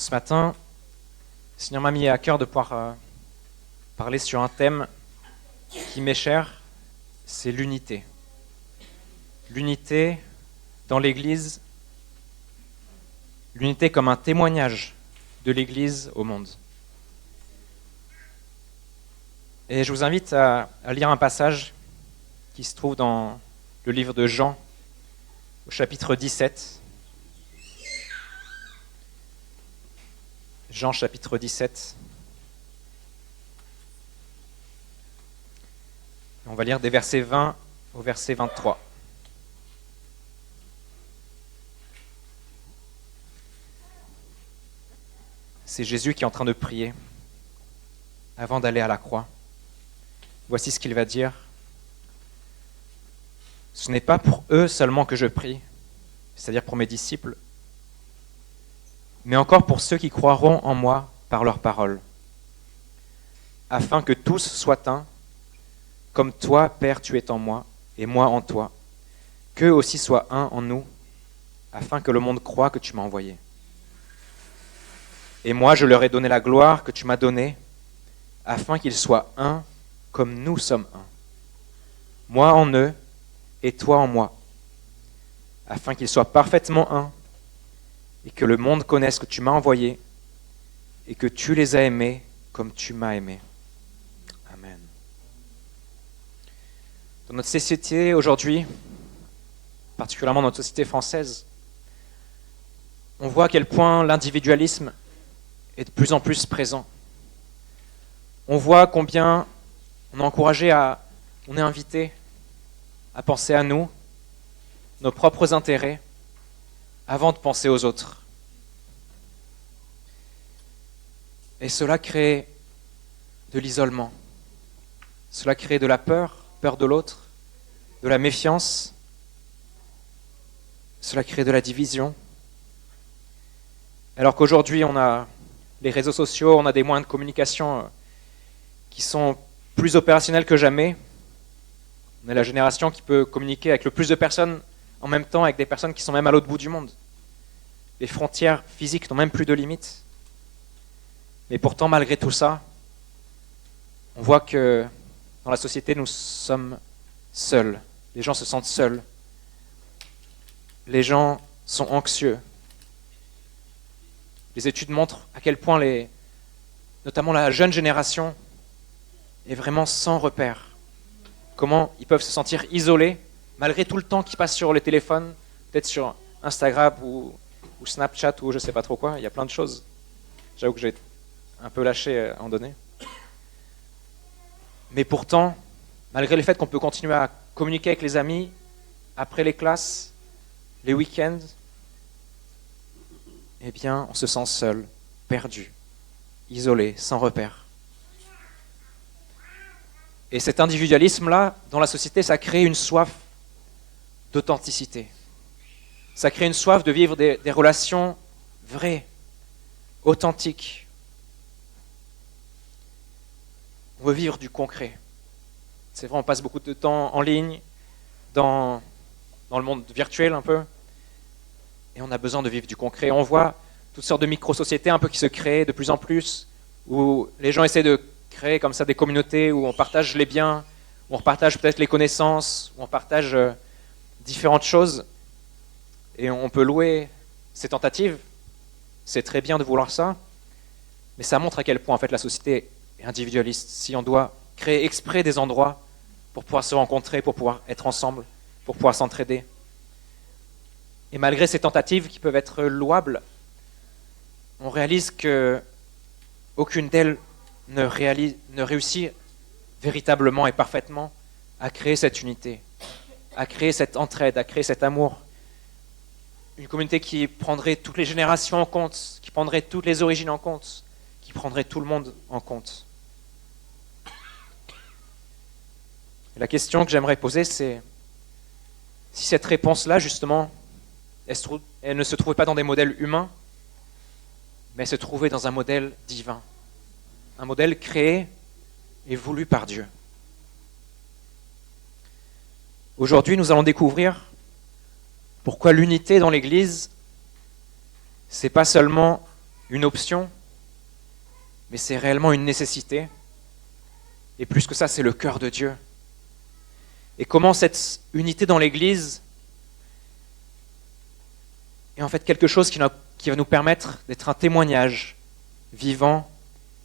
Ce matin, le Seigneur m'a mis à cœur de pouvoir parler sur un thème qui m'est cher, c'est l'unité. L'unité dans l'Église, l'unité comme un témoignage de l'Église au monde. Et je vous invite à lire un passage qui se trouve dans le livre de Jean, au chapitre 17. Jean chapitre 17. On va lire des versets 20 au verset 23. C'est Jésus qui est en train de prier avant d'aller à la croix. Voici ce qu'il va dire. Ce n'est pas pour eux seulement que je prie, c'est-à-dire pour mes disciples, mais encore pour ceux qui croiront en moi par leur parole, afin que tous soient un, comme toi, Père, tu es en moi, et moi en toi, qu'eux aussi soient un en nous, afin que le monde croie que tu m'as envoyé. Et moi, je leur ai donné la gloire que tu m'as donnée, afin qu'ils soient un, comme nous sommes un. Moi en eux, et toi en moi, afin qu'ils soient parfaitement un, et que le monde connaisse que tu m'as envoyé, et que tu les as aimés comme tu m'as aimé. Amen. Dans notre société aujourd'hui, particulièrement dans notre société française, on voit à quel point l'individualisme est de plus en plus présent. On voit combien on est invité à penser à nous, nos propres intérêts, avant de penser aux autres. Et cela crée de l'isolement. Cela crée de la peur de l'autre, de la méfiance. Cela crée de la division. Alors qu'aujourd'hui, on a les réseaux sociaux, on a des moyens de communication qui sont plus opérationnels que jamais. On est la génération qui peut communiquer avec le plus de personnes en même temps, avec des personnes qui sont même à l'autre bout du monde. Les frontières physiques n'ont même plus de limites. Mais pourtant, malgré tout ça, on voit que dans la société, nous sommes seuls. Les gens se sentent seuls. Les gens sont anxieux. Les études montrent à quel point, notamment la jeune génération, est vraiment sans repère. Comment ils peuvent se sentir isolés, malgré tout le temps qu'ils passent sur les téléphones, peut-être sur Instagram ou Snapchat ou je ne sais pas trop quoi, il y a plein de choses. J'avoue que j'ai un peu lâché à un moment donné. Mais pourtant, malgré le fait qu'on peut continuer à communiquer avec les amis, après les classes, les week-ends, eh bien, on se sent seul, perdu, isolé, sans repère. Et cet individualisme-là, dans la société, ça crée une soif d'authenticité. Ça crée une soif de vivre des relations vraies, authentiques. On veut vivre du concret. C'est vrai, on passe beaucoup de temps en ligne, dans le monde virtuel un peu, et on a besoin de vivre du concret. On voit toutes sortes de micro-sociétés un peu qui se créent de plus en plus, où les gens essaient de créer comme ça des communautés où on partage les biens, où on partage peut-être les connaissances, où on partage différentes choses. Et on peut louer ces tentatives. C'est très bien de vouloir ça, mais ça montre à quel point en fait la société est individualiste. Si on doit créer exprès des endroits pour pouvoir se rencontrer, pour pouvoir être ensemble, pour pouvoir s'entraider. Et malgré ces tentatives qui peuvent être louables, on réalise que aucune d'elles ne réussit véritablement et parfaitement à créer cette unité, à créer cette entraide, à créer cet amour. Une communauté qui prendrait toutes les générations en compte, qui prendrait toutes les origines en compte, qui prendrait tout le monde en compte. Et la question que j'aimerais poser, c'est si cette réponse-là, justement, elle ne se trouvait pas dans des modèles humains, mais elle se trouvait dans un modèle divin. Un modèle créé et voulu par Dieu. Aujourd'hui, nous allons découvrir pourquoi l'unité dans l'Église, c'est pas seulement une option, mais c'est réellement une nécessité. Et plus que ça, c'est le cœur de Dieu. Et comment cette unité dans l'Église est en fait quelque chose qui va nous permettre d'être un témoignage vivant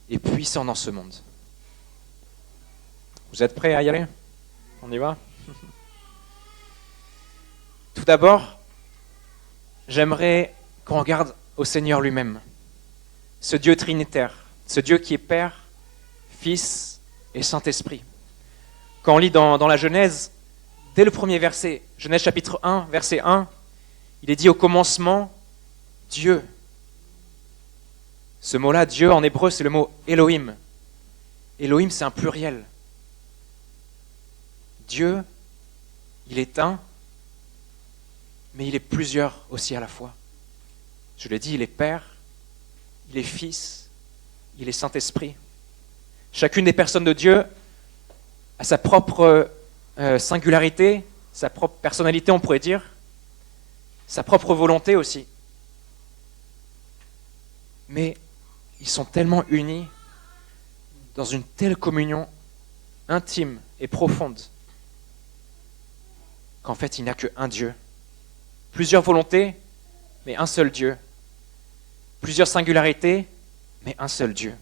et puissant dans ce monde. Vous êtes prêts à y aller? On y va? Tout d'abord, j'aimerais qu'on regarde au Seigneur lui-même, ce Dieu trinitaire, ce Dieu qui est Père, Fils et Saint-Esprit. Quand on lit dans la Genèse, dès le premier verset, Genèse chapitre 1, verset 1, il est dit au commencement, Dieu. Ce mot-là, Dieu, en hébreu, c'est le mot Elohim. Elohim, c'est un pluriel. Dieu, il est un, mais il est plusieurs aussi à la fois. Je l'ai dit, il est Père, il est Fils, il est Saint-Esprit. Chacune des personnes de Dieu a sa propre singularité, sa propre personnalité, on pourrait dire, sa propre volonté aussi. Mais ils sont tellement unis dans une telle communion intime et profonde qu'en fait, il n'y a qu'un Dieu. Plusieurs volontés, mais un seul Dieu. Plusieurs singularités, mais un seul Dieu.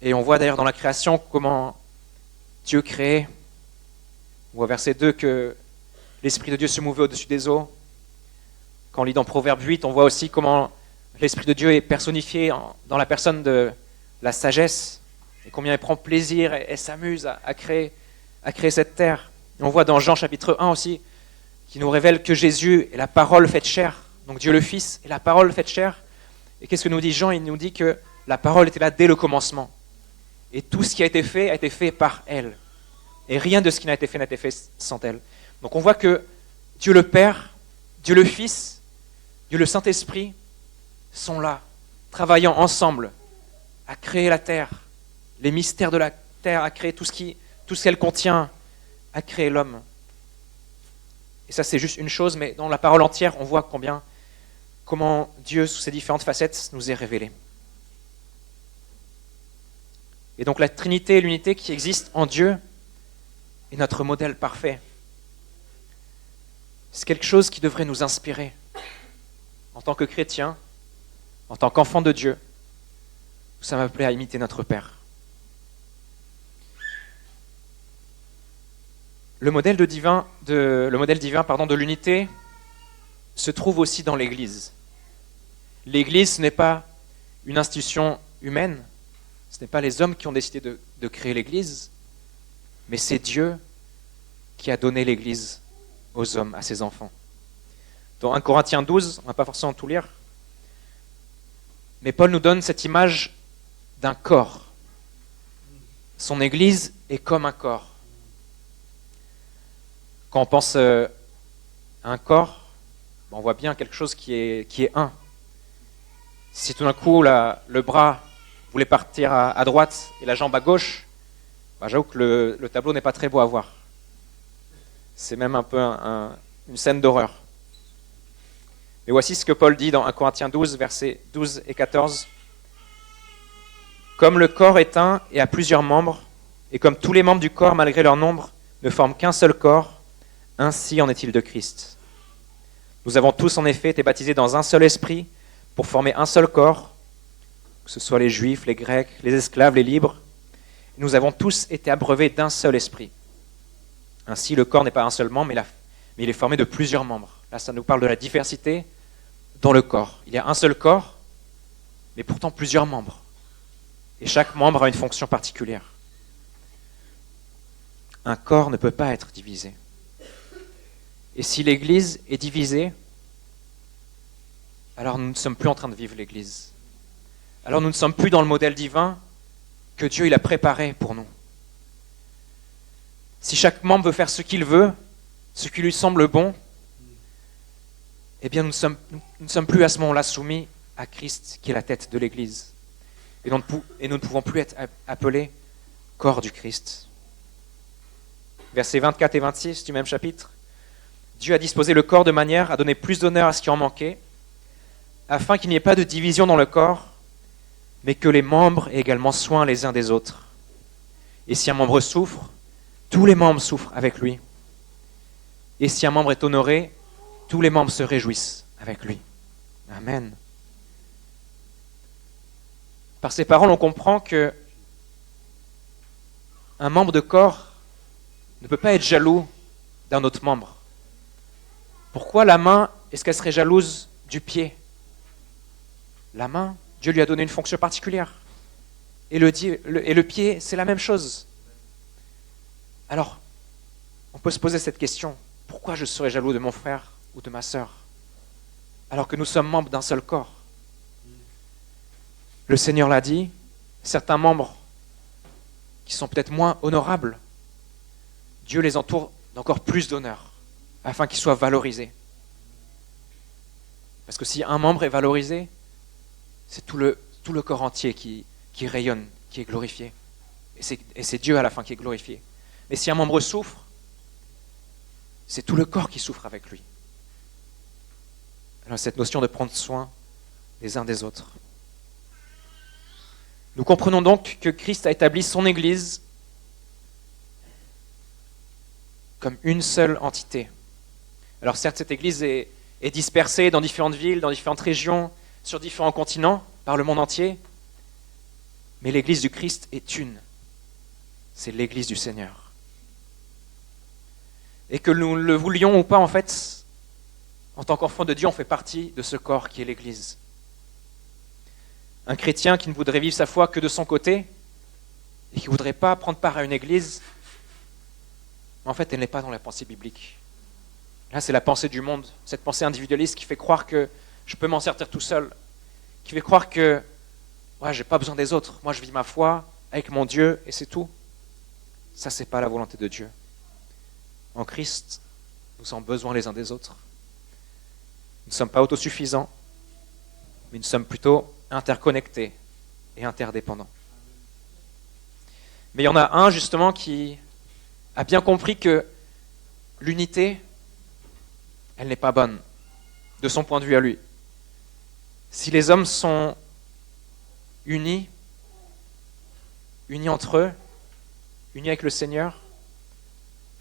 Et on voit d'ailleurs dans la création comment Dieu créait. On voit verset 2 que l'Esprit de Dieu se mouvait au-dessus des eaux. Quand on lit dans Proverbe 8, on voit aussi comment l'Esprit de Dieu est personnifié dans la personne de la sagesse et combien il prend plaisir et s'amuse à créer cette terre. Et on voit dans Jean chapitre 1 aussi, qui nous révèle que Jésus est la parole faite chair. Donc Dieu le Fils est la parole faite chair. Et qu'est-ce que nous dit Jean? Il nous dit que la parole était là dès le commencement. Et tout ce qui a été fait par elle. Et rien de ce qui n'a été fait sans elle. Donc on voit que Dieu le Père, Dieu le Fils, Dieu le Saint-Esprit sont là, travaillant ensemble à créer la terre, les mystères de la terre, à créer tout ce qu'elle contient, à créer l'homme. Et ça, c'est juste une chose, mais dans la parole entière, on voit comment Dieu, sous ses différentes facettes, nous est révélé. Et donc la Trinité et l'unité qui existent en Dieu est notre modèle parfait. C'est quelque chose qui devrait nous inspirer en tant que chrétiens, en tant qu'enfants de Dieu. Nous sommes appelés à imiter notre Père. Le modèle divin de l'unité se trouve aussi dans l'Église. L'Église, ce n'est pas une institution humaine, ce n'est pas les hommes qui ont décidé de créer l'Église, mais c'est Dieu qui a donné l'Église aux hommes, à ses enfants. Dans 1 Corinthiens 12, on ne va pas forcément tout lire, mais Paul nous donne cette image d'un corps. Son Église est comme un corps. Quand on pense à un corps, on voit bien quelque chose qui est un. Si tout d'un coup le bras voulait partir à droite et la jambe à gauche, j'avoue que le tableau n'est pas très beau à voir. C'est même un peu une scène d'horreur. Mais voici ce que Paul dit dans 1 Corinthiens 12, versets 12 et 14. « Comme le corps est un et a plusieurs membres, et comme tous les membres du corps, malgré leur nombre, ne forment qu'un seul corps, ainsi en est-il de Christ. Nous avons tous en effet été baptisés dans un seul esprit pour former un seul corps, que ce soit les Juifs, les Grecs, les esclaves, les libres. Nous avons tous été abreuvés d'un seul esprit. Ainsi, le corps n'est pas un seul membre, mais il est formé de plusieurs membres. » Là, ça nous parle de la diversité dans le corps. Il y a un seul corps, mais pourtant plusieurs membres. Et chaque membre a une fonction particulière. Un corps ne peut pas être divisé. Et si l'Église est divisée, alors nous ne sommes plus en train de vivre l'Église. Alors nous ne sommes plus dans le modèle divin que Dieu il a préparé pour nous. Si chaque membre veut faire ce qu'il veut, ce qui lui semble bon, eh bien nous ne sommes plus à ce moment-là soumis à Christ qui est la tête de l'Église. Et nous ne pouvons plus être appelés corps du Christ. Versets 24 et 26 du même chapitre. Dieu a disposé le corps de manière à donner plus d'honneur à ce qui en manquait, afin qu'il n'y ait pas de division dans le corps, mais que les membres aient également soin les uns des autres. Et si un membre souffre, tous les membres souffrent avec lui. Et si un membre est honoré, tous les membres se réjouissent avec lui. Amen. Par ces paroles, on comprend que un membre de corps ne peut pas être jaloux d'un autre membre. Pourquoi la main, est-ce qu'elle serait jalouse du pied? La main, Dieu lui a donné une fonction particulière. Et le pied, c'est la même chose. Alors, on peut se poser cette question. Pourquoi je serais jaloux de mon frère ou de ma sœur, alors que nous sommes membres d'un seul corps? Le Seigneur l'a dit, certains membres qui sont peut-être moins honorables, Dieu les entoure d'encore plus d'honneur, afin qu'ils soient valorisés. Parce que si un membre est valorisé, c'est tout le corps entier qui rayonne, qui est glorifié. Et c'est Dieu à la fin qui est glorifié. Mais si un membre souffre, c'est tout le corps qui souffre avec lui. Alors cette notion de prendre soin les uns des autres. Nous comprenons donc que Christ a établi son Église comme une seule entité. Alors certes, cette Église est dispersée dans différentes villes, dans différentes régions, sur différents continents, par le monde entier, mais l'Église du Christ est une. C'est l'Église du Seigneur. Et que nous le voulions ou pas, en fait, en tant qu'enfant de Dieu, on fait partie de ce corps qui est l'Église. Un chrétien qui ne voudrait vivre sa foi que de son côté et qui ne voudrait pas prendre part à une Église, en fait, elle n'est pas dans la pensée biblique. Là, c'est la pensée du monde, cette pensée individualiste qui fait croire que je peux m'en sortir tout seul, qui fait croire que ouais, je n'ai pas besoin des autres, moi je vis ma foi avec mon Dieu et c'est tout. Ça, ce n'est pas la volonté de Dieu. En Christ, nous avons besoin les uns des autres. Nous ne sommes pas autosuffisants, mais nous sommes plutôt interconnectés et interdépendants. Mais il y en a un justement qui a bien compris que l'unité, elle n'est pas bonne, de son point de vue à lui. Si les hommes sont unis entre eux, unis avec le Seigneur,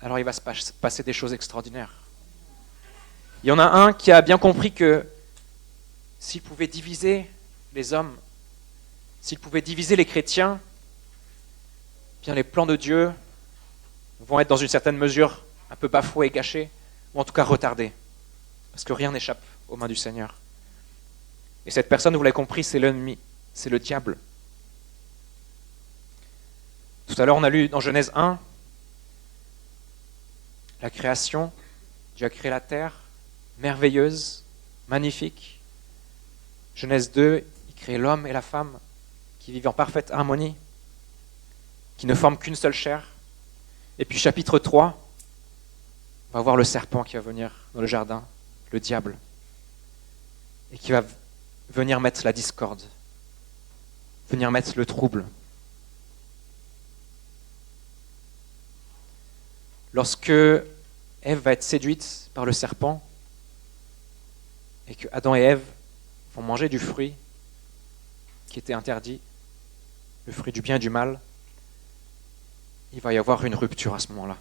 alors il va se passer des choses extraordinaires. Il y en a un qui a bien compris que s'il pouvait diviser les hommes, s'il pouvait diviser les chrétiens, bien les plans de Dieu vont être dans une certaine mesure un peu bafoués et gâchés, ou en tout cas retardés, parce que rien n'échappe aux mains du Seigneur. Et cette personne, vous l'avez compris, c'est l'ennemi, c'est le diable. Tout à l'heure, on a lu dans Genèse 1, la création, Dieu a créé la terre, merveilleuse, magnifique. Genèse 2, il crée l'homme et la femme qui vivent en parfaite harmonie, qui ne forment qu'une seule chair. Et puis chapitre 3, on va voir le serpent qui va venir dans le jardin, le diable, et qui va venir mettre la discorde, venir mettre le trouble. Lorsque Ève va être séduite par le serpent et que Adam et Ève vont manger du fruit qui était interdit, le fruit du bien et du mal, il va y avoir une rupture à ce moment-là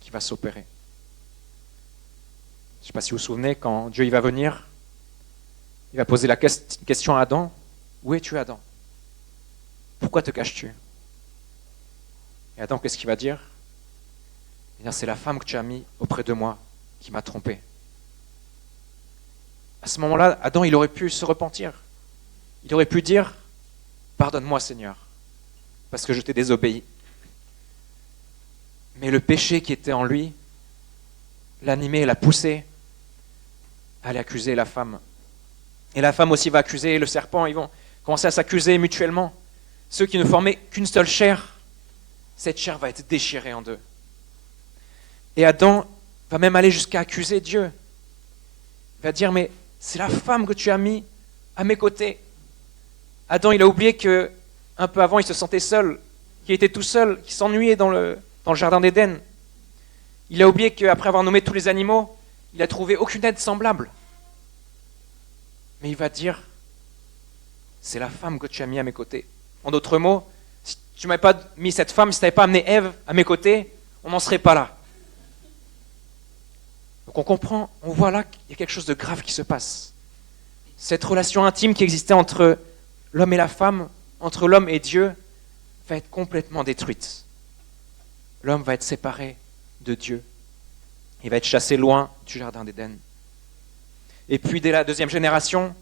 qui va s'opérer. Je ne sais pas si vous vous souvenez, quand Dieu il va venir, il va poser la question à Adam, « Où es-tu, Adam? Pourquoi te caches-tu » Et Adam, qu'est-ce qu'il va dire? Eh bien, c'est la femme que tu as mis auprès de moi qui m'a trompé. À ce moment-là, Adam, il aurait pu se repentir. Il aurait pu dire, « Pardonne-moi, Seigneur, parce que je t'ai désobéi. » Mais le péché qui était en lui l'animait, l'a poussé à aller accuser la femme. Et la femme aussi va accuser le serpent. Ils vont commencer à s'accuser mutuellement. Ceux qui ne formaient qu'une seule chair, cette chair va être déchirée en deux. Et Adam va même aller jusqu'à accuser Dieu. Il va dire, mais c'est la femme que tu as mis à mes côtés. Adam, il a oublié que un peu avant, il se sentait seul, qu'il était tout seul, qu'il s'ennuyait dans le jardin d'Éden. Il a oublié qu'après avoir nommé tous les animaux, il n'a trouvé aucune aide semblable. mais il va dire, c'est la femme que tu as mis à mes côtés. En d'autres mots, si tu ne m'avais pas mis cette femme, si tu n'avais pas amené Ève à mes côtés, on n'en serait pas là. Donc on comprend, on voit là qu'il y a quelque chose de grave qui se passe. Cette relation intime qui existait entre l'homme et la femme, entre l'homme et Dieu, va être complètement détruite. L'homme va être séparé de Dieu. Il va être chassé loin du jardin d'Éden. Et puis dès la deuxième génération,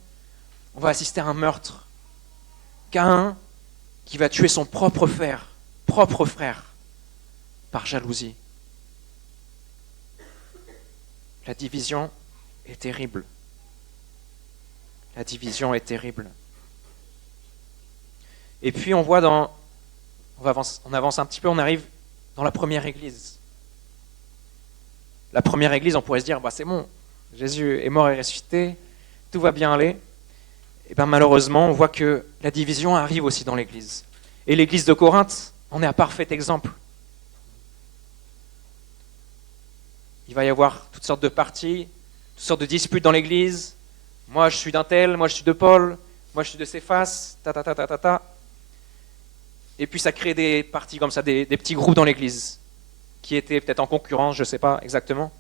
on va assister à un meurtre. Caïn qui va tuer son propre frère, par jalousie. La division est terrible. La division est terrible. Et puis on voit on avance un petit peu, on arrive dans la première église. La première église, on pourrait se dire, bah c'est bon, Jésus est mort et ressuscité, tout va bien aller. Et bien malheureusement, on voit que la division arrive aussi dans l'église. Et l'église de Corinthe en est un parfait exemple. Il va y avoir toutes sortes de partis, toutes sortes de disputes dans l'église. Moi, je suis d'un tel, moi, je suis de Paul, moi, je suis de Céphas, ta. Et puis, ça crée des partis comme ça, des petits groupes dans l'église, qui étaient peut-être en concurrence, je ne sais pas exactement.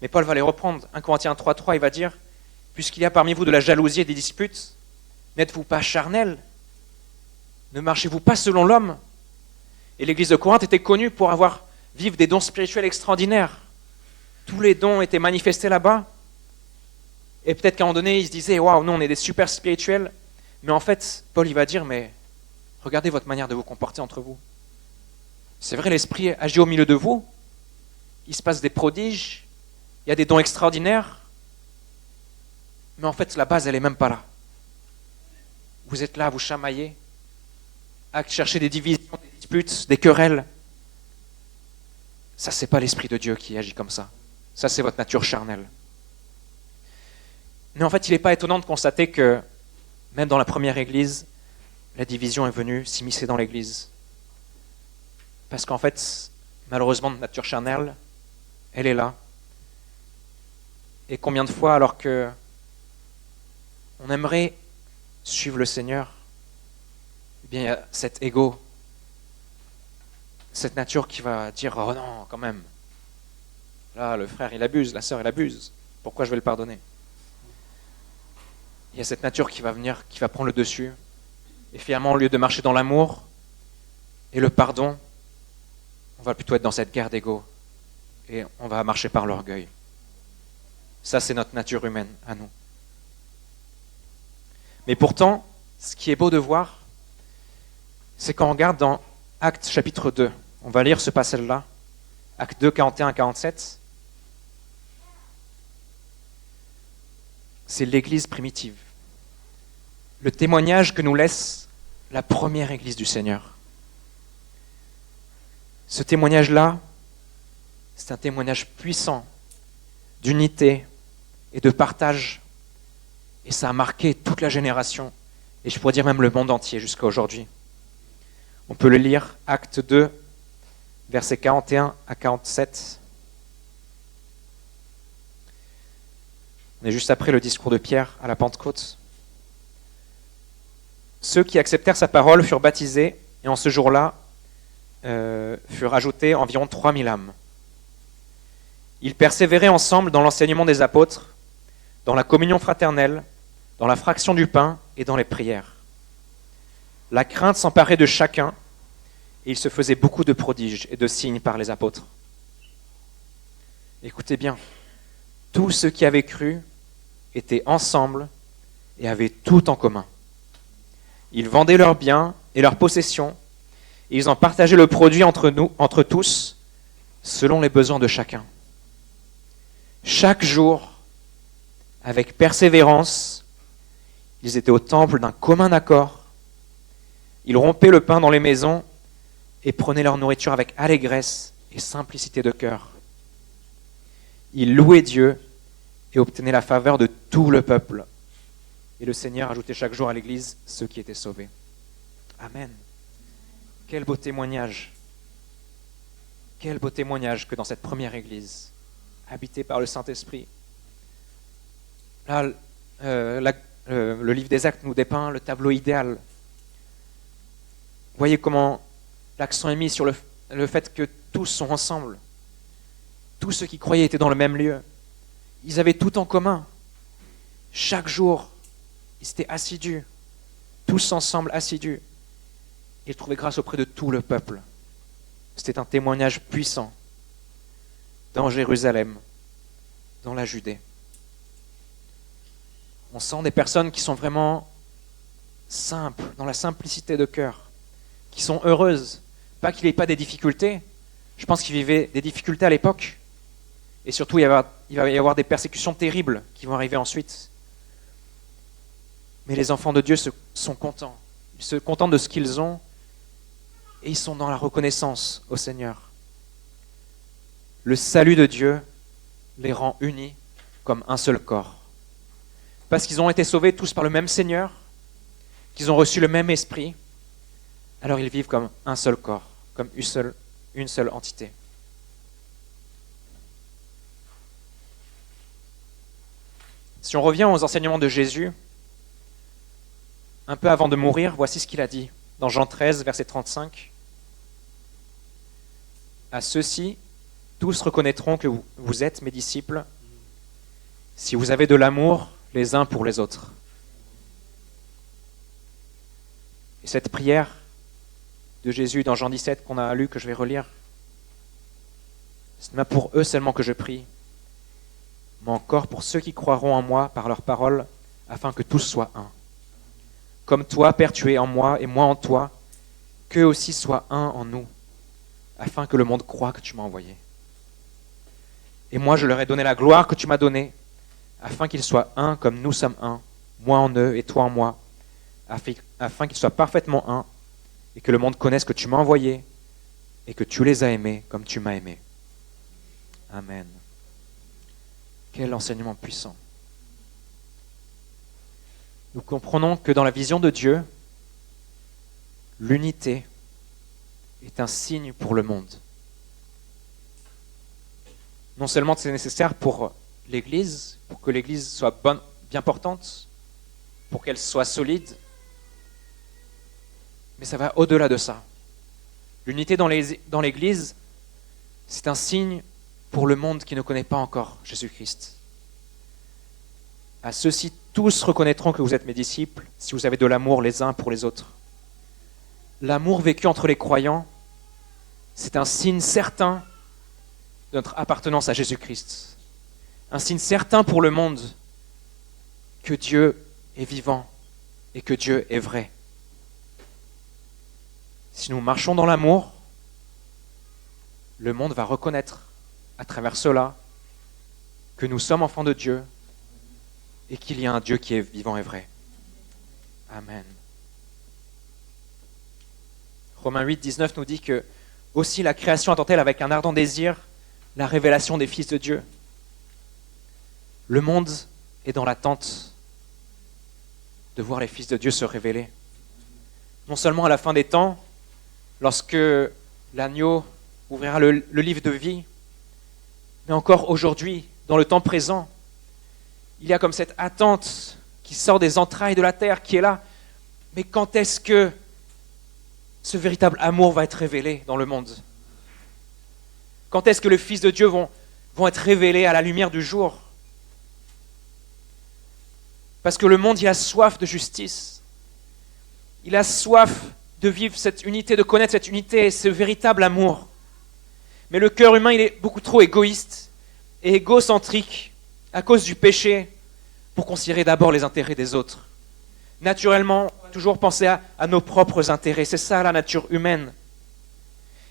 Mais Paul va les reprendre. 1 Corinthiens 3.3, il va dire, « Puisqu'il y a parmi vous de la jalousie et des disputes, n'êtes-vous pas charnels? Ne marchez-vous pas selon l'homme ?» Et l'église de Corinthe était connue pour vivre des dons spirituels extraordinaires. Tous les dons étaient manifestés là-bas. Et peut-être qu'à un moment donné, ils se disaient, waouh, nous on est des super spirituels. Mais en fait, Paul il va dire, mais regardez votre manière de vous comporter entre vous. C'est vrai, l'Esprit agit au milieu de vous. Il se passe des prodiges. Il y a des dons extraordinaires. Mais en fait, la base, elle n'est même pas là. Vous êtes là à vous chamailler, à chercher des divisions, des disputes, des querelles. Ça, c'est pas l'Esprit de Dieu qui agit comme ça. Ça, c'est votre nature charnelle. Mais en fait, il n'est pas étonnant de constater que, même dans la première église, la division est venue s'immiscer dans l'église. Parce qu'en fait, malheureusement, notre nature charnelle, elle est là. Et combien de fois, alors que on aimerait suivre le Seigneur, eh bien, il y a cet ego, cette nature qui va dire « Oh non, quand même, là, le frère, il abuse, la sœur, elle abuse, pourquoi je vais le pardonner ?» Il y a cette nature qui va venir, qui va prendre le dessus. Et finalement, au lieu de marcher dans l'amour et le pardon, on va plutôt être dans cette guerre d'ego. Et on va marcher par l'orgueil. Ça, c'est notre nature humaine à nous. Mais pourtant, ce qui est beau de voir, c'est quand on regarde dans Actes chapitre 2, on va lire ce passage-là, Actes 2, 41-47. C'est l'église primitive. Le témoignage que nous laisse la première église du Seigneur. Ce témoignage-là, c'est un témoignage puissant d'unité et de partage. Et ça a marqué toute la génération, et je pourrais dire même le monde entier jusqu'à aujourd'hui. On peut le lire, Actes 2, versets 41-47. On est juste après le discours de Pierre à la Pentecôte. Ceux qui acceptèrent sa parole furent baptisés, et en ce jour-là furent ajoutés environ 3000 âmes. Ils persévéraient ensemble dans l'enseignement des apôtres, dans la communion fraternelle, dans la fraction du pain et dans les prières. La crainte s'emparait de chacun, et il se faisait beaucoup de prodiges et de signes par les apôtres. Écoutez bien, tous ceux qui avaient cru étaient ensemble et avaient tout en commun. Ils vendaient leurs biens et leurs possessions, et ils en partageaient le produit entre tous, selon les besoins de chacun. Chaque jour, avec persévérance, ils étaient au temple d'un commun accord. Ils rompaient le pain dans les maisons et prenaient leur nourriture avec allégresse et simplicité de cœur. Ils louaient Dieu et obtenaient la faveur de tout le peuple. Et le Seigneur ajoutait chaque jour à l'Église ceux qui étaient sauvés. Amen. Quel beau témoignage. Quel beau témoignage que dans cette première Église, habitée par le Saint-Esprit, là, la le livre des Actes nous dépeint le tableau idéal. Voyez comment l'accent est mis sur le fait que tous sont ensemble. Tous ceux qui croyaient étaient dans le même lieu. Ils avaient tout en commun. Chaque jour, ils étaient assidus, tous ensemble assidus. Ils trouvaient grâce auprès de tout le peuple. C'était un témoignage puissant dans Jérusalem, dans la Judée. On sent des personnes qui sont vraiment simples, dans la simplicité de cœur, qui sont heureuses. Pas qu'il n'y ait pas des difficultés. Je pense qu'ils vivaient des difficultés à l'époque. Et surtout, il va y avoir des persécutions terribles qui vont arriver ensuite. Mais les enfants de Dieu sont contents. Ils se contentent de ce qu'ils ont et ils sont dans la reconnaissance au Seigneur. Le salut de Dieu les rend unis comme un seul corps. Parce qu'ils ont été sauvés tous par le même Seigneur, qu'ils ont reçu le même esprit, alors ils vivent comme un seul corps, comme une seule entité. Si on revient aux enseignements de Jésus, un peu avant de mourir, voici ce qu'il a dit dans Jean 13, verset 35. « À ceux-ci, tous reconnaîtront que vous êtes mes disciples, si vous avez de l'amour les uns pour les autres. » Et cette prière de Jésus dans Jean 17 qu'on a lu, que je vais relire, ce n'est pas pour eux seulement que je prie, mais encore pour ceux qui croiront en moi par leur parole, afin que tous soient un. Comme toi, Père, tu es en moi et moi en toi, qu'eux aussi soient un en nous, afin que le monde croie que tu m'as envoyé. Et moi, je leur ai donné la gloire que tu m'as donnée, afin qu'ils soient un comme nous sommes un, moi en eux et toi en moi, afin qu'ils soient parfaitement un, et que le monde connaisse que tu m'as envoyé, et que tu les as aimés comme tu m'as aimé. Amen. Quel enseignement puissant. Nous comprenons que dans la vision de Dieu, l'unité est un signe pour le monde. Non seulement c'est nécessaire pour l'Église, pour que l'Église soit bonne, bien portante, pour qu'elle soit solide, mais ça va au-delà de ça. L'unité dans l'Église, c'est un signe pour le monde qui ne connaît pas encore Jésus-Christ. À ceux-ci, tous reconnaîtront que vous êtes mes disciples si vous avez de l'amour les uns pour les autres. L'amour vécu entre les croyants, c'est un signe certain de notre appartenance à Jésus-Christ. Un signe certain pour le monde que Dieu est vivant et que Dieu est vrai. Si nous marchons dans l'amour, le monde va reconnaître à travers cela que nous sommes enfants de Dieu et qu'il y a un Dieu qui est vivant et vrai. Amen. Romains 8, 19 nous dit que aussi la création attend-elle avec un ardent désir la révélation des fils de Dieu. Le monde est dans l'attente de voir les fils de Dieu se révéler. Non seulement à la fin des temps, lorsque l'agneau ouvrira le livre de vie, mais encore aujourd'hui, dans le temps présent, il y a comme cette attente qui sort des entrailles de la terre, qui est là. Mais quand est-ce que ce véritable amour va être révélé dans le monde? Quand est-ce que les fils de Dieu vont être révélés à la lumière du jour? Parce que le monde, il a soif de justice. Il a soif de vivre cette unité, de connaître cette unité et ce véritable amour. Mais le cœur humain, il est beaucoup trop égoïste et égocentrique à cause du péché pour considérer d'abord les intérêts des autres. Naturellement, toujours penser à nos propres intérêts. C'est ça la nature humaine.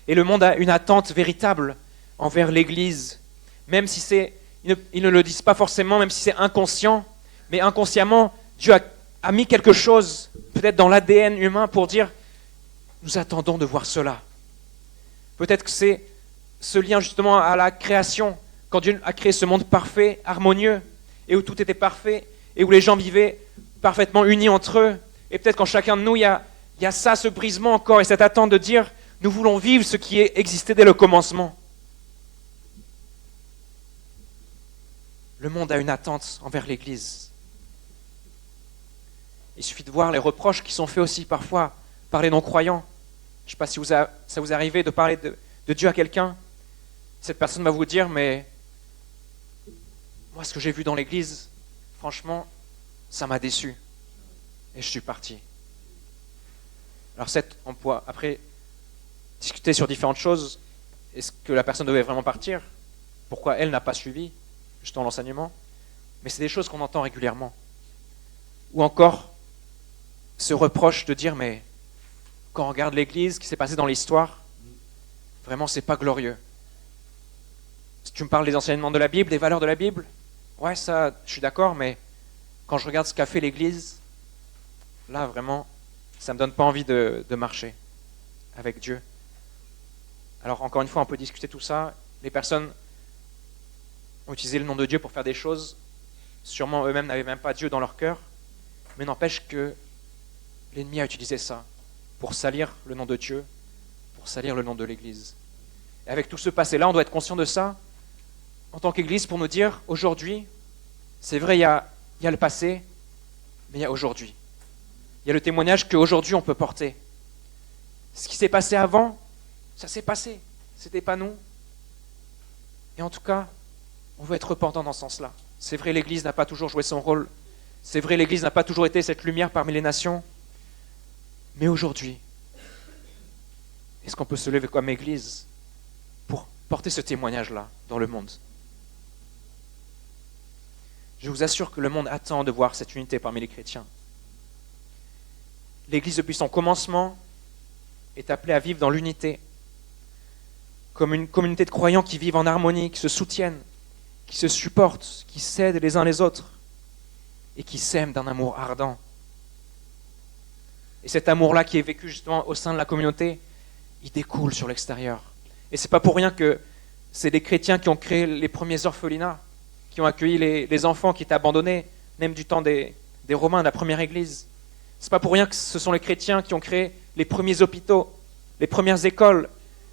Et le monde a une attente véritable envers l'Église, même si ils ne le disent pas forcément, même si c'est inconscient, mais inconsciemment, Dieu a mis quelque chose, peut-être dans l'ADN humain, pour dire « nous attendons de voir cela ». Peut-être que c'est ce lien justement à la création, quand Dieu a créé ce monde parfait, harmonieux, et où tout était parfait, et où les gens vivaient parfaitement unis entre eux. Et peut-être qu'en chacun de nous, il y a ça, ce brisement encore, et cette attente de dire « nous voulons vivre ce qui existait dès le commencement ». Le monde a une attente envers l'Église. Il suffit de voir les reproches qui sont faits aussi parfois par les non-croyants. Je ne sais pas si ça vous est arrivé de parler de Dieu à quelqu'un. Cette personne va vous dire, mais moi, ce que j'ai vu dans l'église, franchement, ça m'a déçu. Et je suis parti. Alors, on pourra après discuter sur différentes choses. Est-ce que la personne devait vraiment partir? Pourquoi elle n'a pas suivi, justement, l'enseignement? Mais c'est des choses qu'on entend régulièrement. Ou encore, ce reproche de dire, mais quand on regarde l'église, ce qui s'est passé dans l'histoire, vraiment, c'est pas glorieux. Si tu me parles des enseignements de la Bible, des valeurs de la Bible, ouais, ça, je suis d'accord, mais quand je regarde ce qu'a fait l'église, là, vraiment, ça ne me donne pas envie de marcher avec Dieu. Alors, encore une fois, on peut discuter tout ça. Les personnes ont utilisé le nom de Dieu pour faire des choses. Sûrement, eux-mêmes n'avaient même pas Dieu dans leur cœur. Mais n'empêche que l'ennemi a utilisé ça pour salir le nom de Dieu, pour salir le nom de l'Église. Et avec tout ce passé-là, on doit être conscient de ça en tant qu'Église pour nous dire, aujourd'hui, c'est vrai, il y a le passé, mais il y a aujourd'hui. Il y a le témoignage qu'aujourd'hui on peut porter. Ce qui s'est passé avant, ça s'est passé. C'était pas nous. Et en tout cas, on veut être repentant dans ce sens-là. C'est vrai, l'Église n'a pas toujours joué son rôle. C'est vrai, l'Église n'a pas toujours été cette lumière parmi les nations. Mais aujourd'hui, est-ce qu'on peut se lever comme Église pour porter ce témoignage-là dans le monde? Je vous assure que le monde attend de voir cette unité parmi les chrétiens. L'Église, depuis son commencement, est appelée à vivre dans l'unité, comme une communauté de croyants qui vivent en harmonie, qui se soutiennent, qui se supportent, qui s'aident les uns les autres et qui s'aiment d'un amour ardent. Et cet amour-là qui est vécu justement au sein de la communauté, il découle sur l'extérieur. Et ce n'est pas pour rien que c'est des chrétiens qui ont créé les premiers orphelinats, qui ont accueilli les enfants qui étaient abandonnés, même du temps des Romains, de la première église. Ce n'est pas pour rien que ce sont les chrétiens qui ont créé les premiers hôpitaux, les premières écoles.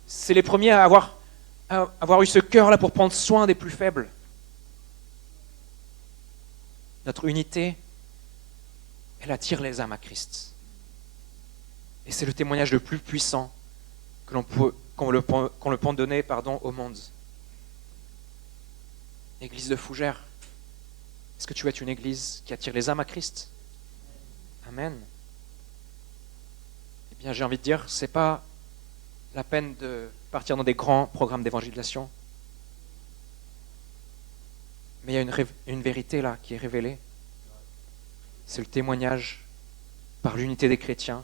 C'est les premiers à avoir eu ce cœur-là pour prendre soin des plus faibles. Notre unité, elle attire les âmes à Christ. Et c'est le témoignage le plus puissant qu'on le peut donner au monde. Église de Fougères, est-ce que tu veux être une église qui attire les âmes à Christ? Amen. Eh bien, j'ai envie de dire, ce n'est pas la peine de partir dans des grands programmes d'évangélisation. Mais il y a une vérité là qui est révélée. C'est le témoignage par l'unité des chrétiens,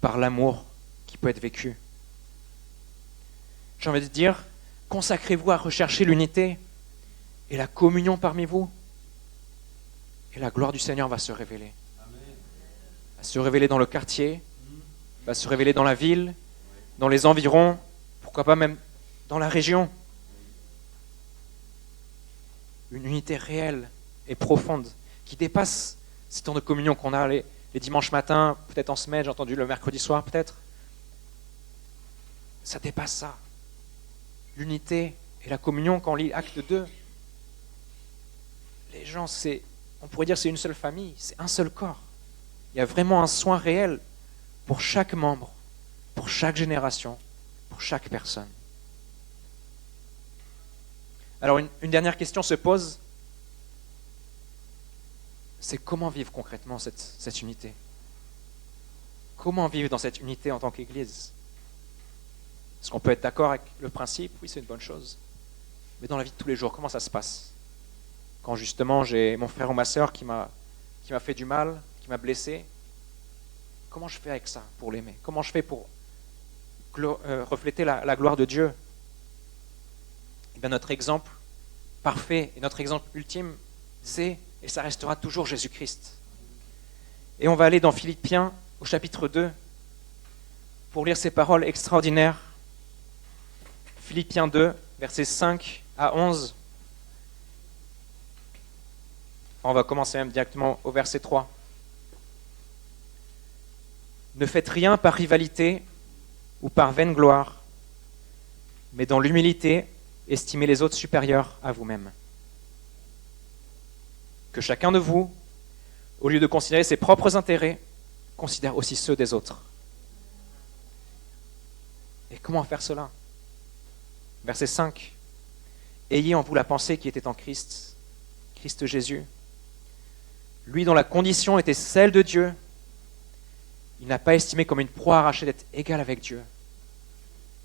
par l'amour qui peut être vécu. J'ai envie de dire, consacrez-vous à rechercher l'unité et la communion parmi vous. Et la gloire du Seigneur va se révéler. Va se révéler dans le quartier, va se révéler dans la ville, dans les environs, pourquoi pas même dans la région. Une unité réelle et profonde qui dépasse ces temps de communion qu'on a les dimanches matins, peut-être en semaine, j'ai entendu le mercredi soir peut-être. Ça dépasse ça. L'unité et la communion, quand on lit Acte 2, les gens, on pourrait dire c'est une seule famille, c'est un seul corps. Il y a vraiment un soin réel pour chaque membre, pour chaque génération, pour chaque personne. Alors une dernière question se pose, c'est comment vivre concrètement cette unité? Comment vivre dans cette unité en tant qu'Église? Est-ce qu'on peut être d'accord avec le principe? Oui, c'est une bonne chose. Mais dans la vie de tous les jours, comment ça se passe? Quand justement j'ai mon frère ou ma sœur qui m'a fait du mal, qui m'a blessé, comment je fais avec ça pour l'aimer? Comment je fais pour refléter la gloire de Dieu? Et bien notre exemple parfait et notre exemple ultime, c'est, et ça restera toujours Jésus-Christ. Et on va aller dans Philippiens au chapitre 2 pour lire ces paroles extraordinaires. Philippiens 2, versets 5 à 11. On va commencer même directement au verset 3. Ne faites rien par rivalité ou par vaine gloire, mais dans l'humilité, estimez les autres supérieurs à vous-même. Que chacun de vous au lieu de considérer ses propres intérêts, considère aussi ceux des autres. Et comment faire cela? Verset 5. Ayez en vous la pensée qui était en Christ, Christ Jésus. Lui dont la condition était celle de Dieu, il n'a pas estimé comme une proie arrachée d'être égal avec Dieu,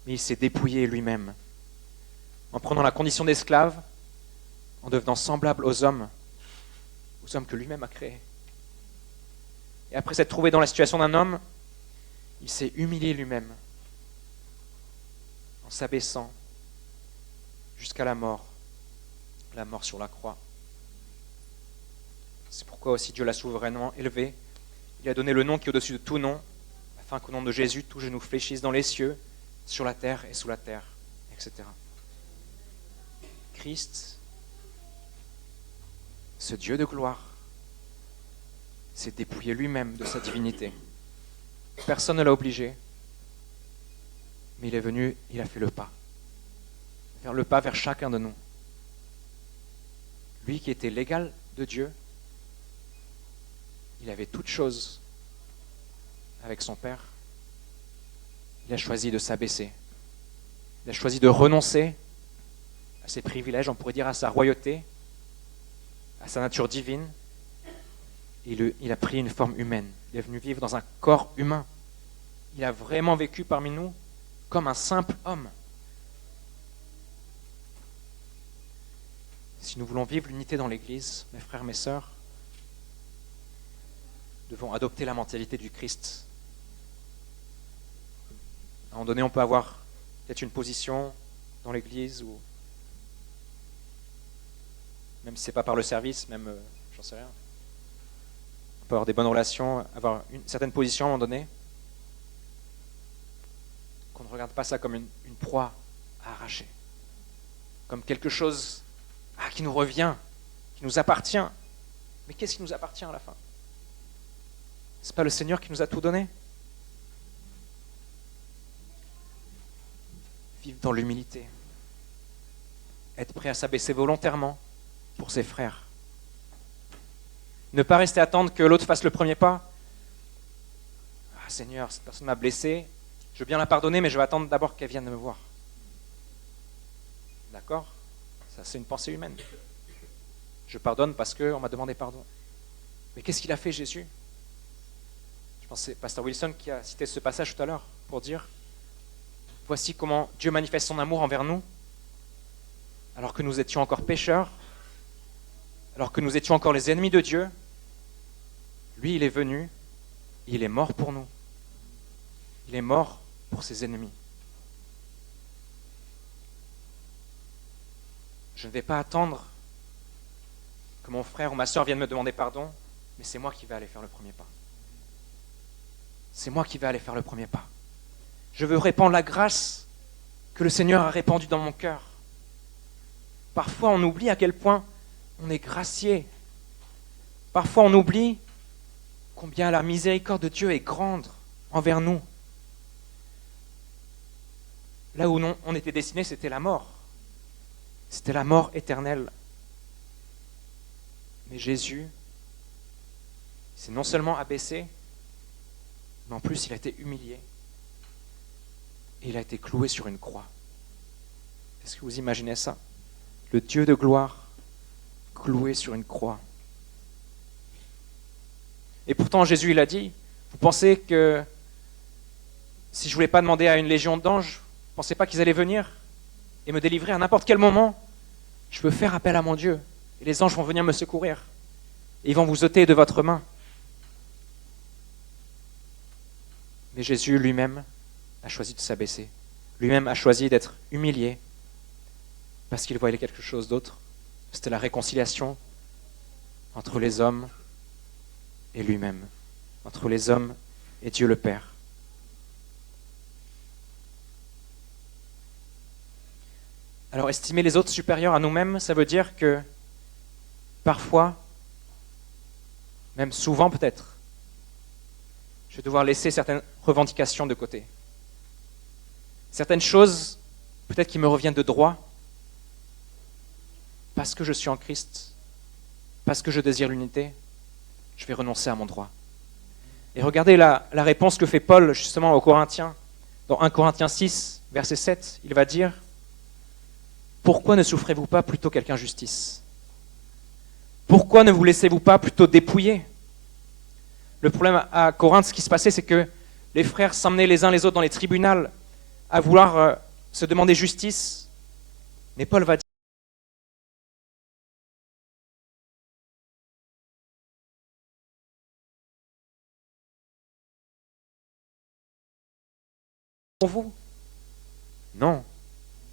mais il s'est dépouillé lui-même, en prenant la condition d'esclave, en devenant semblable aux hommes que lui-même a créés. Et après s'être trouvé dans la situation d'un homme, il s'est humilié lui-même, en s'abaissant jusqu'à la mort sur la croix. C'est pourquoi aussi Dieu l'a souverainement élevé. Il a donné le nom qui est au-dessus de tout nom, afin qu'au nom de Jésus, tout genou fléchisse dans les cieux, sur la terre et sous la terre, etc. Christ, ce Dieu de gloire, s'est dépouillé lui-même de sa divinité. Personne ne l'a obligé, mais il est venu, il a fait le pas. Faire le pas vers chacun de nous. Lui qui était l'égal de Dieu, il avait toutes choses avec son Père. Il a choisi de s'abaisser. Il a choisi de renoncer à ses privilèges, on pourrait dire à sa royauté, à sa nature divine. Il a pris une forme humaine. Il est venu vivre dans un corps humain. Il a vraiment vécu parmi nous comme un simple homme. Si nous voulons vivre l'unité dans l'Église, mes frères, mes sœurs, nous devons adopter la mentalité du Christ. À un moment donné, on peut avoir peut-être une position dans l'Église, ou même si ce n'est pas par le service, même, j'en sais rien. On peut avoir des bonnes relations, avoir une certaine position à un moment donné, qu'on ne regarde pas ça comme une proie à arracher, comme quelque chose qui nous revient, qui nous appartient. Mais qu'est-ce qui nous appartient à la fin? Ce n'est pas le Seigneur qui nous a tout donné? Vivre dans l'humilité, être prêt à s'abaisser volontairement pour ses frères. Ne pas rester à attendre que l'autre fasse le premier pas. Ah Seigneur, cette personne m'a blessé, je veux bien la pardonner, mais je vais attendre d'abord qu'elle vienne me voir. D'accord? Ça, c'est une pensée humaine. Je pardonne parce qu'on m'a demandé pardon. Mais qu'est-ce qu'il a fait, Jésus? Je pense que c'est Pasteur Wilson qui a cité ce passage tout à l'heure pour dire: voici comment Dieu manifeste son amour envers nous, alors que nous étions encore pécheurs, alors que nous étions encore les ennemis de Dieu. Lui, il est venu, il est mort pour nous. Il est mort pour ses ennemis. Je ne vais pas attendre que mon frère ou ma sœur vienne me demander pardon, mais c'est moi qui vais aller faire le premier pas. C'est moi qui vais aller faire le premier pas. Je veux répandre la grâce que le Seigneur a répandue dans mon cœur. Parfois, on oublie à quel point on est gracié. Parfois, on oublie combien la miséricorde de Dieu est grande envers nous. Là où on était destiné, c'était la mort. C'était la mort éternelle. Mais Jésus s'est non seulement abaissé, mais en plus il a été humilié. Et il a été cloué sur une croix. Est-ce que vous imaginez ça? Le Dieu de gloire cloué sur une croix. Et pourtant Jésus il a dit, vous pensez que si je ne voulais pas demander à une légion d'anges, vous ne pensez pas qu'ils allaient venir et me délivrer à n'importe quel moment? Je peux faire appel à mon Dieu et les anges vont venir me secourir et ils vont vous ôter de votre main. Mais Jésus lui-même a choisi de s'abaisser. Lui-même a choisi d'être humilié parce qu'il voyait quelque chose d'autre. C'était la réconciliation entre les hommes et lui-même, entre les hommes et Dieu le Père. Alors, estimer les autres supérieurs à nous-mêmes, ça veut dire que parfois, même souvent peut-être, je vais devoir laisser certaines revendications de côté. Certaines choses, peut-être qui me reviennent de droit, parce que je suis en Christ, parce que je désire l'unité, je vais renoncer à mon droit. Et regardez la réponse que fait Paul justement aux Corinthiens. Dans 1 Corinthiens 6, verset 7, il va dire « Pourquoi ne souffrez-vous pas plutôt quelque injustice ? Pourquoi ne vous laissez-vous pas plutôt dépouiller ?» Le problème à Corinthe, ce qui se passait, c'est que les frères s'emmenaient les uns les autres dans les tribunaux à vouloir se demander justice. Mais Paul va dire pour vous. Non,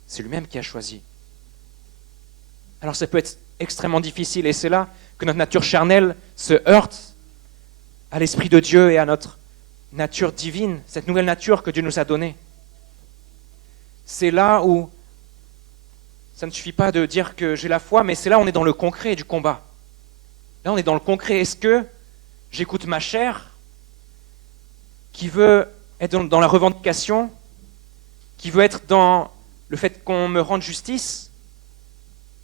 c'est lui-même qui a choisi. Alors ça peut être extrêmement difficile et c'est là que notre nature charnelle se heurte à l'Esprit de Dieu et à notre nature divine, cette nouvelle nature que Dieu nous a donnée. C'est là où ça ne suffit pas de dire que j'ai la foi, mais c'est là où on est dans le concret du combat. Là, on est dans le concret. Est-ce que j'écoute ma chair qui veut être dans la revendication, qui veut être dans le fait qu'on me rende justice,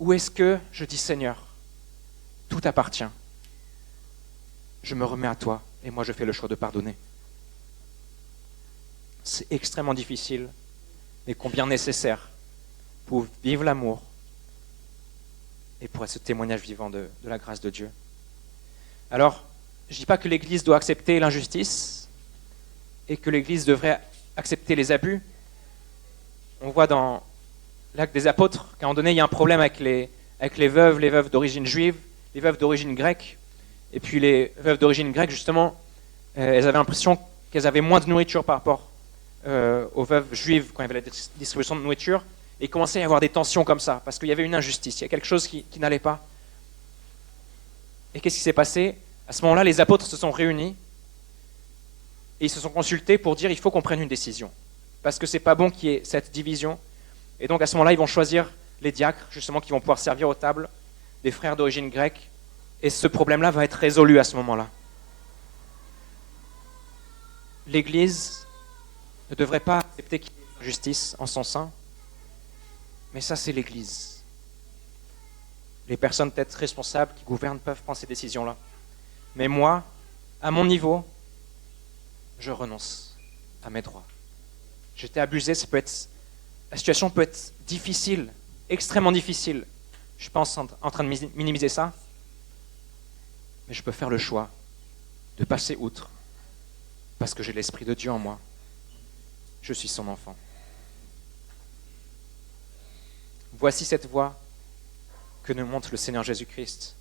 ou est-ce que je dis Seigneur, tout appartient. Je me remets à toi et moi je fais le choix de pardonner. C'est extrêmement difficile, mais combien nécessaire pour vivre l'amour et pour être ce témoignage vivant de la grâce de Dieu. Alors, je ne dis pas que l'Église doit accepter l'injustice et que l'Église devrait accepter les abus. On voit dans l'Acte des Apôtres qu'à un moment donné, il y a un problème avec les veuves d'origine juive, les veuves d'origine grecque. Et puis les veuves d'origine grecque, justement, elles avaient l'impression qu'elles avaient moins de nourriture par rapport aux veuves juives quand il y avait la distribution de nourriture. Et il commençait à y avoir des tensions comme ça, parce qu'il y avait une injustice, il y a quelque chose qui n'allait pas. Et qu'est-ce qui s'est passé ? À ce moment-là, les apôtres se sont réunis et ils se sont consultés pour dire il faut qu'on prenne une décision. Parce que c'est pas bon qu'il y ait cette division. Et donc à ce moment-là, ils vont choisir les diacres, justement, qui vont pouvoir servir aux tables des frères d'origine grecque. Et ce problème-là va être résolu à ce moment-là. L'Église ne devrait pas accepter qu'il y ait une injustice en son sein, mais ça, c'est l'Église. Les personnes peut-être responsables qui gouvernent peuvent prendre ces décisions-là. Mais moi, à mon niveau, je renonce à mes droits. J'étais abusé, la situation peut être difficile, extrêmement difficile. Je pense en train de minimiser ça, mais je peux faire le choix de passer outre parce que j'ai l'Esprit de Dieu en moi. Je suis son enfant. Voici cette voie que nous montre le Seigneur Jésus-Christ,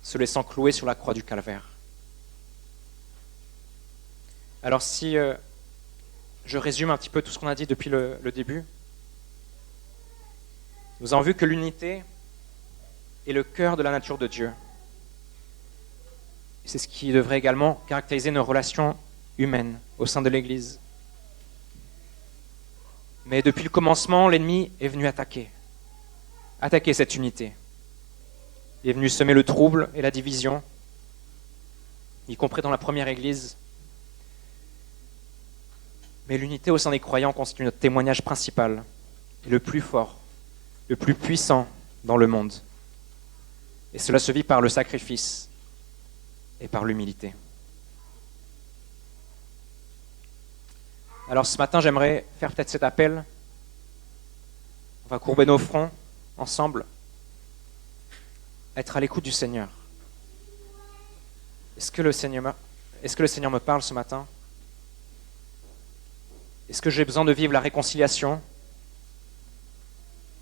se laissant clouer sur la croix du Calvaire. Alors si je résume un petit peu tout ce qu'on a dit depuis le début, nous avons vu que l'unité est le cœur de la nature de Dieu. C'est ce qui devrait également caractériser nos relations humaines au sein de l'Église. Mais depuis le commencement, l'ennemi est venu attaquer cette unité. Il est venu semer le trouble et la division, y compris dans la première Église. Mais l'unité au sein des croyants constitue notre témoignage principal, et le plus fort, le plus puissant dans le monde. Et cela se vit par le sacrifice et par l'humilité. Alors ce matin, j'aimerais faire peut-être cet appel. On va courber nos fronts ensemble, être à l'écoute du Seigneur. Est-ce que le Seigneur me parle ce matin ? Est-ce que j'ai besoin de vivre la réconciliation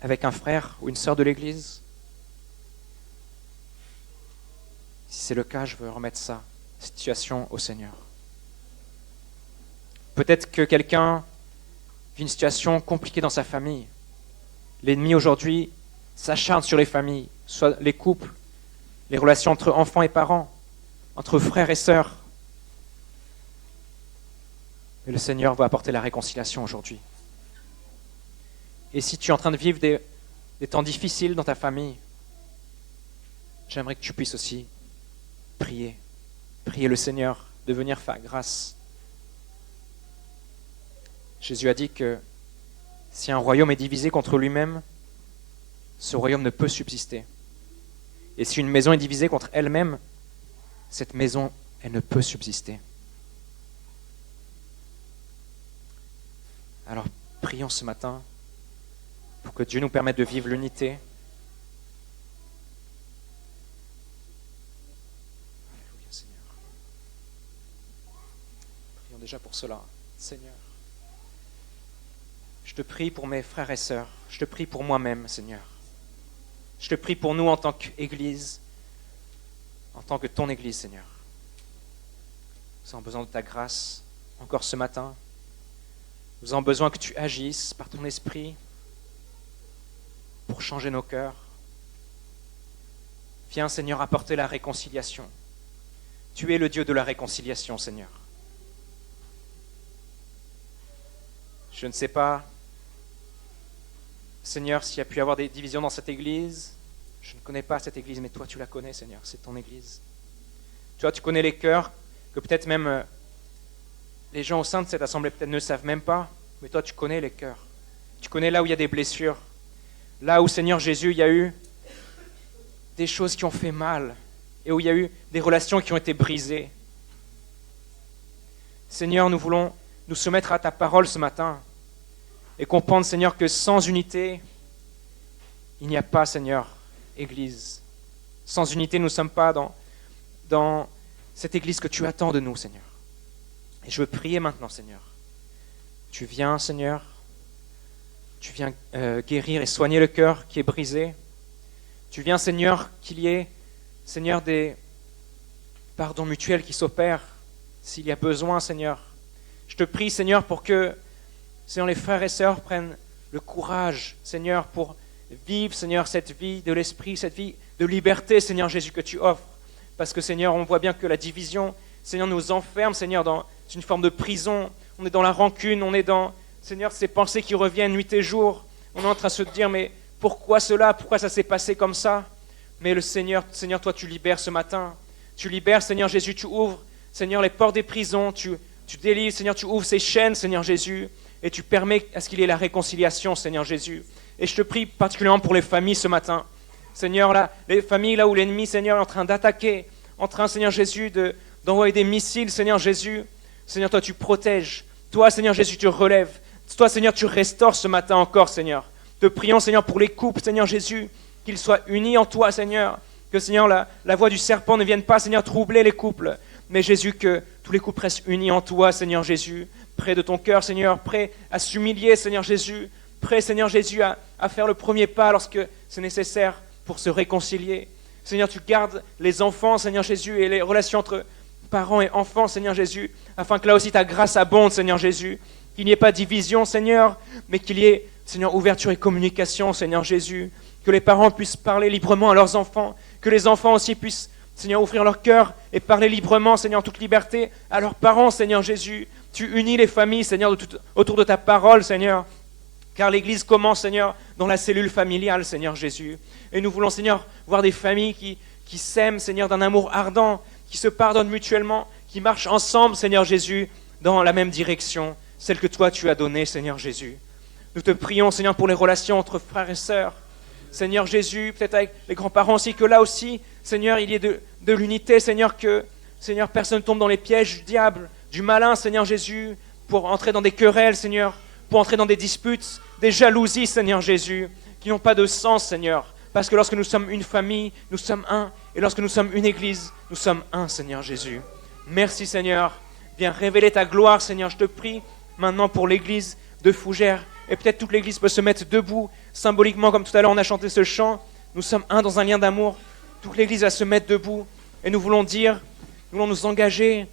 avec un frère ou une sœur de l'Église ? Si c'est le cas, je veux remettre cette situation au Seigneur. Peut-être que quelqu'un vit une situation compliquée dans sa famille. L'ennemi aujourd'hui s'acharne sur les familles, soit les couples, les relations entre enfants et parents, entre frères et sœurs. Mais le Seigneur va apporter la réconciliation aujourd'hui. Et si tu es en train de vivre des temps difficiles dans ta famille, j'aimerais que tu puisses aussi prier le Seigneur de venir faire grâce. Jésus a dit que si un royaume est divisé contre lui-même, ce royaume ne peut subsister. Et si une maison est divisée contre elle-même, cette maison, elle ne peut subsister. Alors, prions ce matin pour que Dieu nous permette de vivre l'unité. Alléluia, Seigneur. Prions déjà pour cela, Seigneur. Je te prie pour mes frères et sœurs. Je te prie pour moi-même, Seigneur. Je te prie pour nous en tant qu'Église, en tant que ton Église, Seigneur. Nous avons besoin de ta grâce encore ce matin. Nous avons besoin que tu agisses par ton esprit pour changer nos cœurs. Viens, Seigneur, apporter la réconciliation. Tu es le Dieu de la réconciliation, Seigneur. Je ne sais pas, Seigneur, s'il y a pu y avoir des divisions dans cette Église. Je ne connais pas cette Église, mais toi, tu la connais, Seigneur. C'est ton Église. Toi, tu connais les cœurs, que peut-être même les gens au sein de cette assemblée peut-être ne savent même pas, mais toi, tu connais les cœurs. Tu connais là où il y a des blessures. Là où, Seigneur Jésus, il y a eu des choses qui ont fait mal et où il y a eu des relations qui ont été brisées. Seigneur, nous voulons nous soumettre à ta parole ce matin et comprendre, Seigneur, que sans unité, il n'y a pas, Seigneur, Église. Sans unité, nous ne sommes pas dans cette Église que tu attends de nous, Seigneur. Et je veux prier maintenant, Seigneur. Tu viens, Seigneur, tu viens guérir et soigner le cœur qui est brisé. Tu viens, Seigneur, qu'il y ait, Seigneur, des pardons mutuels qui s'opèrent s'il y a besoin, Seigneur. Je te prie, Seigneur, pour que, Seigneur, les frères et sœurs prennent le courage, Seigneur, pour vivre, Seigneur, cette vie de l'esprit, cette vie de liberté, Seigneur Jésus, que tu offres. Parce que, Seigneur, on voit bien que la division, Seigneur, nous enferme, Seigneur, dans une forme de prison. On est dans la rancune, on est dans, Seigneur, ces pensées qui reviennent nuit et jour. On est en train de se dire, mais pourquoi cela? Pourquoi ça s'est passé comme ça? Mais le Seigneur, toi, tu libères ce matin. Tu libères, Seigneur Jésus, tu ouvres, Seigneur, les portes des prisons. Tu délivres, Seigneur, tu ouvres ces chaînes, Seigneur Jésus. Et tu permets à ce qu'il y ait la réconciliation, Seigneur Jésus. Et je te prie particulièrement pour les familles ce matin. Seigneur, là, les familles là où l'ennemi, Seigneur, est en train d'attaquer, en train, Seigneur Jésus, d'envoyer des missiles, Seigneur Jésus. Seigneur, toi, tu protèges. Toi, Seigneur Jésus, tu relèves. Toi, Seigneur, tu restaures ce matin encore, Seigneur. Te prions, Seigneur, pour les couples, Seigneur Jésus, qu'ils soient unis en toi, Seigneur. Que, Seigneur, la voix du serpent ne vienne pas, Seigneur, troubler les couples. Mais Jésus, que tous les couples restent unis en toi, Seigneur Jésus. Près de ton cœur, Seigneur, prêt à s'humilier, Seigneur Jésus. Prêt, Seigneur Jésus, à faire le premier pas lorsque c'est nécessaire pour se réconcilier. Seigneur, tu gardes les enfants, Seigneur Jésus, et les relations entre parents et enfants, Seigneur Jésus, afin que là aussi ta grâce abonde, Seigneur Jésus. Qu'il n'y ait pas de division, Seigneur, mais qu'il y ait, Seigneur, ouverture et communication, Seigneur Jésus. Que les parents puissent parler librement à leurs enfants. Que les enfants aussi puissent, Seigneur, ouvrir leur cœur et parler librement, Seigneur, en toute liberté à leurs parents, Seigneur Jésus. Tu unis les familles, Seigneur, autour de ta parole, Seigneur. Car l'Église commence, Seigneur, dans la cellule familiale, Seigneur Jésus. Et nous voulons, Seigneur, voir des familles qui s'aiment, Seigneur, d'un amour ardent, qui se pardonnent mutuellement, qui marchent ensemble, Seigneur Jésus, dans la même direction, celle que toi tu as donnée, Seigneur Jésus. Nous te prions, Seigneur, pour les relations entre frères et sœurs. Seigneur Jésus, peut-être avec les grands-parents aussi, que là aussi, Seigneur, il y ait de l'unité, Seigneur, que, Seigneur, personne ne tombe dans les pièges du diable, du malin, Seigneur Jésus, pour entrer dans des querelles, Seigneur, pour entrer dans des disputes, des jalousies, Seigneur Jésus, qui n'ont pas de sens, Seigneur. Parce que lorsque nous sommes une famille, nous sommes un. Et lorsque nous sommes une église, nous sommes un, Seigneur Jésus. Merci, Seigneur. Viens révéler ta gloire, Seigneur. Je te prie maintenant pour l'église de Fougères. Et peut-être toute l'église peut se mettre debout, symboliquement, comme tout à l'heure on a chanté ce chant. Nous sommes un dans un lien d'amour. Toute l'église va se mettre debout. Et nous voulons nous engager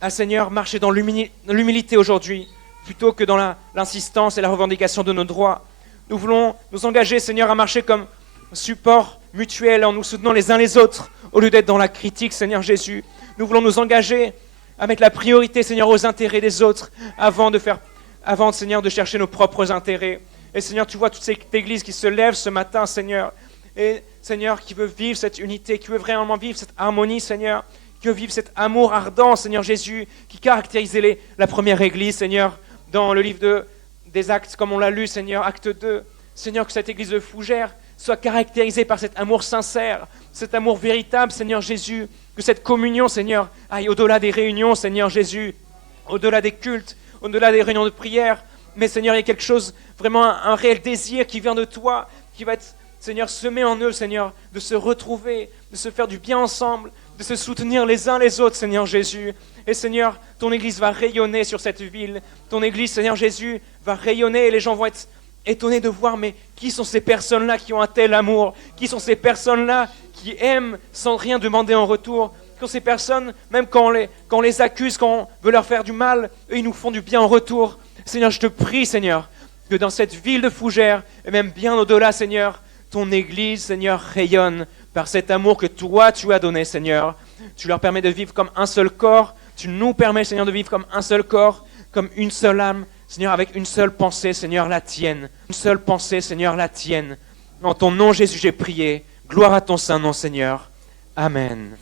à, Seigneur, marcher dans l'humilité aujourd'hui, plutôt que dans l'insistance et la revendication de nos droits. Nous voulons nous engager, Seigneur, à marcher comme support mutuel en nous soutenant les uns les autres, au lieu d'être dans la critique, Seigneur Jésus. Nous voulons nous engager à mettre la priorité, Seigneur, aux intérêts des autres, avant, Seigneur, de chercher nos propres intérêts. Et Seigneur, tu vois toute cette église qui se lève ce matin, Seigneur, et Seigneur, qui veut vivre cette unité, qui veut vraiment vivre cette harmonie, Seigneur, qui veut vivre cet amour ardent, Seigneur Jésus, qui caractérisait la première église, Seigneur, dans le livre des Actes, comme on l'a lu, Seigneur, acte 2. Seigneur, que cette église de Fougères soit caractérisée par cet amour sincère, cet amour véritable, Seigneur Jésus, que cette communion, Seigneur, aille au-delà des réunions, Seigneur Jésus, au-delà des cultes, au-delà des réunions de prière. Mais Seigneur, il y a quelque chose, vraiment un réel désir qui vient de toi, qui va être, Seigneur, semé en eux, Seigneur, de se retrouver, de se faire du bien ensemble, de se soutenir les uns les autres, Seigneur Jésus. Et Seigneur, ton Église va rayonner sur cette ville. Ton Église, Seigneur Jésus, va rayonner et les gens vont être étonnés de voir, mais qui sont ces personnes-là qui ont un tel amour? Qui sont ces personnes-là qui aiment sans rien demander en retour? Quand ces personnes, même quand on les accuse, quand on veut leur faire du mal, eux, ils nous font du bien en retour. Seigneur, je te prie, Seigneur, que dans cette ville de Fougères, et même bien au-delà, Seigneur, ton Église, Seigneur, rayonne par cet amour que toi, tu as donné, Seigneur. Tu leur permets de vivre comme un seul corps. Tu nous permets, Seigneur, de vivre comme un seul corps, comme une seule âme, Seigneur, avec une seule pensée, Seigneur, la tienne. Une seule pensée, Seigneur, la tienne. En ton nom, Jésus, j'ai prié. Gloire à ton saint nom, Seigneur. Amen.